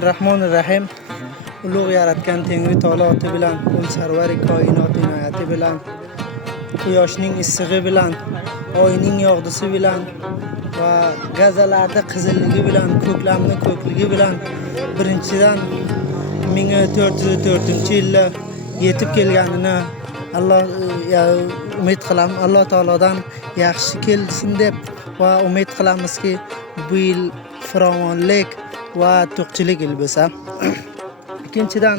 Bismillahirrahmanirrahim. Ulug' yaratgan Tengri taoloti bilan, ul sarvari koinot inoyati bilan, quyoshning issig'i bilan, oyning yog'disi bilan va gazalarda qizilligi bilan, ko'klamning ko'kligi bilan birinchidan 1404-yilda yetib kelganini umid qilaman. Alloh taolodan yaxshi kelsin deb va umid qilamizki, bu yil farovonlik va to'qchilik yil bo'lsa. Ikkinchidan,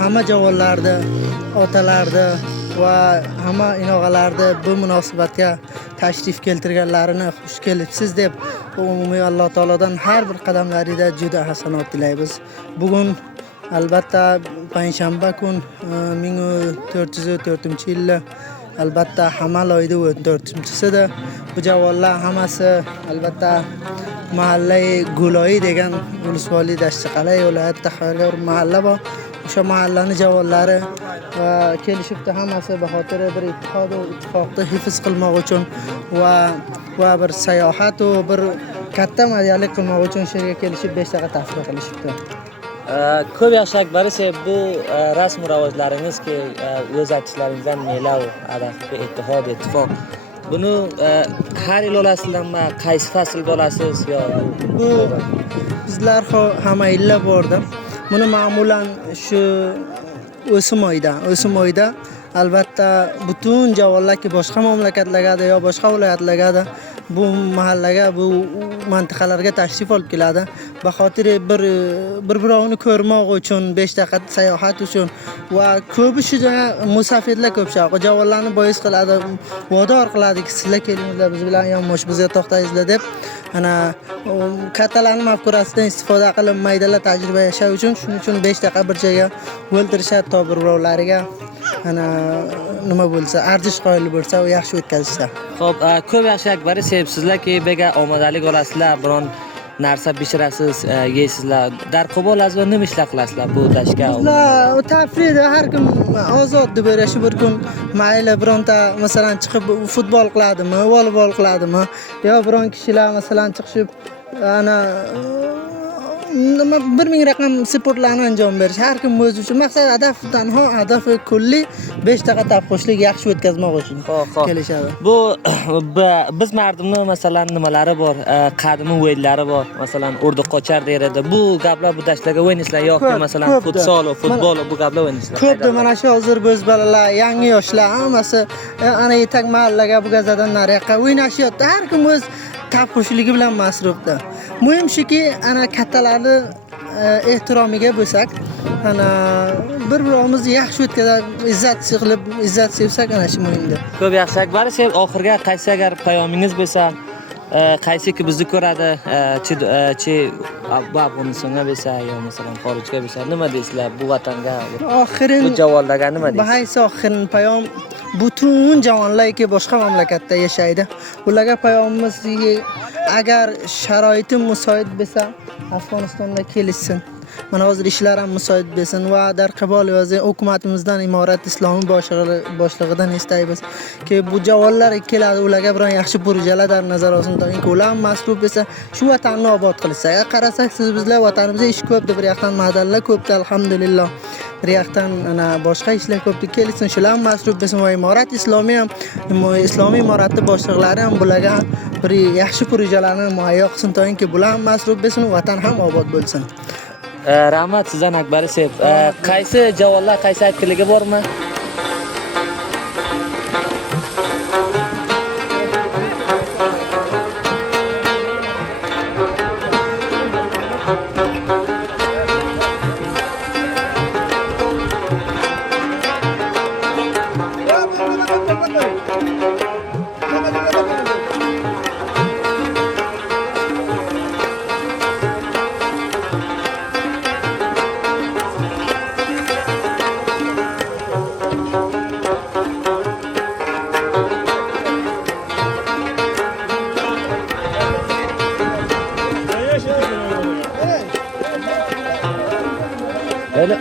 hamma javonlarda, otalarda va hamma inog'alarda bu munosabatga tashrif keltirganlarini xush kelibsiz deb umumiy Alloh taolodan har bir qadamlarida juda hasanot tilaymiz. Bugun albatta payshanba kun 1404-yilda albatta Hamal oyida 14-sida bu javonlar hammasi albatta mahallai Guloyi degan Ulusvoli Dashtiqalay viloyatida xayrlar mahalla bor. O'sha mahallani javonlari kelishibdi hammasi baxotir bir ittihod va ittifoqni hifz qilmoq uchun va bir sayohat va bir katta madiyalik qilmoq uchun shu yerga kelishib 5 daqiqa tafsir qilishibdi. Ko'p yaxshi Akbari, bu rasm rivojlaringizki o'z aytishlaringizdan Melav, Adafi, Ittihod, Ittifoq. Buni har yil olasizlarmi? Qaysi faslda olasiz yo? Bu bizlar hamma yillar borda. Buni ma'mulan shu o'sim oyida albatta butun javonlarga boshqa mamlakatlarga yo boshqa viloyatlarga bu mahallaga, bu mintaqalarga tashrif olib keladi. Baxotiri bir-birovni ko'rmoq uchun, 5 daqiqa sayohat uchun va ko'pi shu musafirlar ko'p javonlarni bois qiladi, vodor qiladi ki sizlar kelinglar biz bilan yonbosh bizga to'xtaysizlar deb. Ana kattalarning mafkurasidan istifoda qilib maydalar tajriba yashash uchun, shuning uchun 5 daqiqa bir joyga o'ltirishadi to bir-birovlariga ana nima bo'lsa, arzish qoyil bo'lsa, u yaxshi o'tkazishsa. Xo'p, ko'p yaxshi Akbari, sevibsizlar-ki bega omadalik olasizlar, biron narsa pishirasiz, yeysizlar. Darqo'b olasiz va nima ishlar qilasizlar bu dashga? Bizlar tafrida har kim ozod deb berishi bir kun mayli bironta masalan chiqib futbol qiladimi, voleybol qiladimi yo biron kishilar masalan chiqib ana 1000 raqam sportlarni anjom berish. Har kim o'zi uchun maqsad hadafi kulli 5 daqiqa tafxushlik yaxshi o'tkazmoq uchun kelishadi. Bu biz mardumni masalan nimalari bor, qadimiy o'yinlari bor. Masalan, urdi qochar derdi. Bu gaplar bu dashlarga o'ynaysizlar yoki masalan futsal, futbol bu gaplar o'ynaysizlar. Ko'pda mana shu hozir biz bolalar, yangi yoshlar hammasi ana yetak mahallaga bu gazadan nariyoqqa o'ynashyapti. Har kim o'z tafxushligi bilan masrufda. Muhim shuki, ana kattalarni ehtiromiga bo'lsak, ana bir-birimizni yaxshi o'tkazib, izzat sevsak ana shu muhimdir. Ko'p yaxshi Akbari, oxirga qaysi agar payomingiz bo'lsa, qaysiki bizni ko'radi, chi Afg'onistonga bo'lsa yo masalan xorijga bo'lsa, nima deysizlar bu vatanga, bu javonlarga nima deysiz? Bahaysi oxirin payom butun javonlarga boshqa mamlakatda yashaydi. Ularga payomimiz agar sharoitim musoid bo'lsa, Afg'onistonda kelishsin. Mana hozir ishlar ham musoid bo'lsin va darqabol yo'zi hukumatimizdan Imorat Islomiy boshlig'idan istaymiz ki bu javonlar keladi, ularga biron yaxshi projelar nazar olsin, toki ular masruf bo'lsa shu vatanni obod qilsa. Qarasak siz bizlar vatanimizda ish ko'pdi, bir yoqdan madallar ko'pdi alhamdulillah. Bir yoqdan ana boshqa ishlar ko'pdi, kelsin shular ham masruf bo'lsin va Imorat Islomiy ham Islomiy imoratning boshliqlari ham bularga bir yaxshi projelarni muayyo qilsin, toki bular ham masruf bo'lsin, vatan ham obod bo'lsin. Rahmat sizdan Akbari, qaysi javonlar, qaysi aytganligi bormi? Öyle.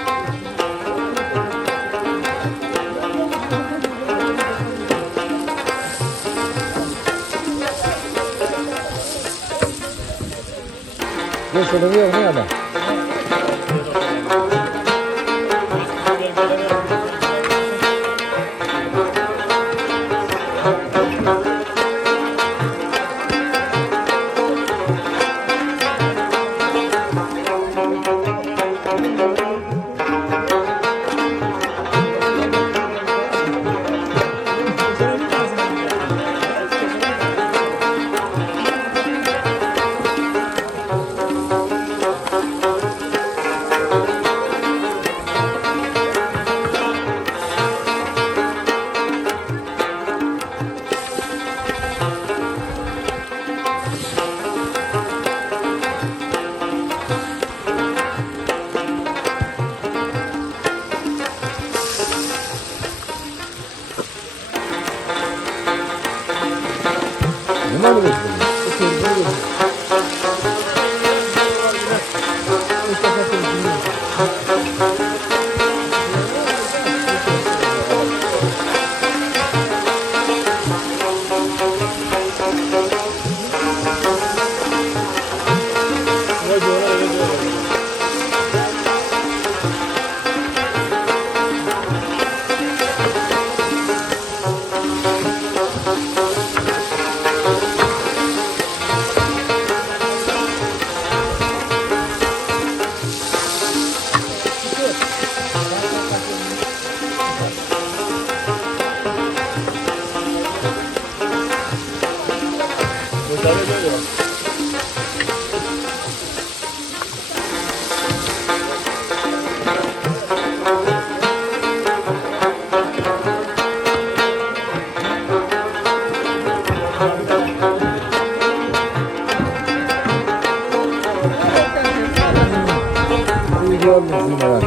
Ne söylüyor mu adam? Uyga oldim zinadan.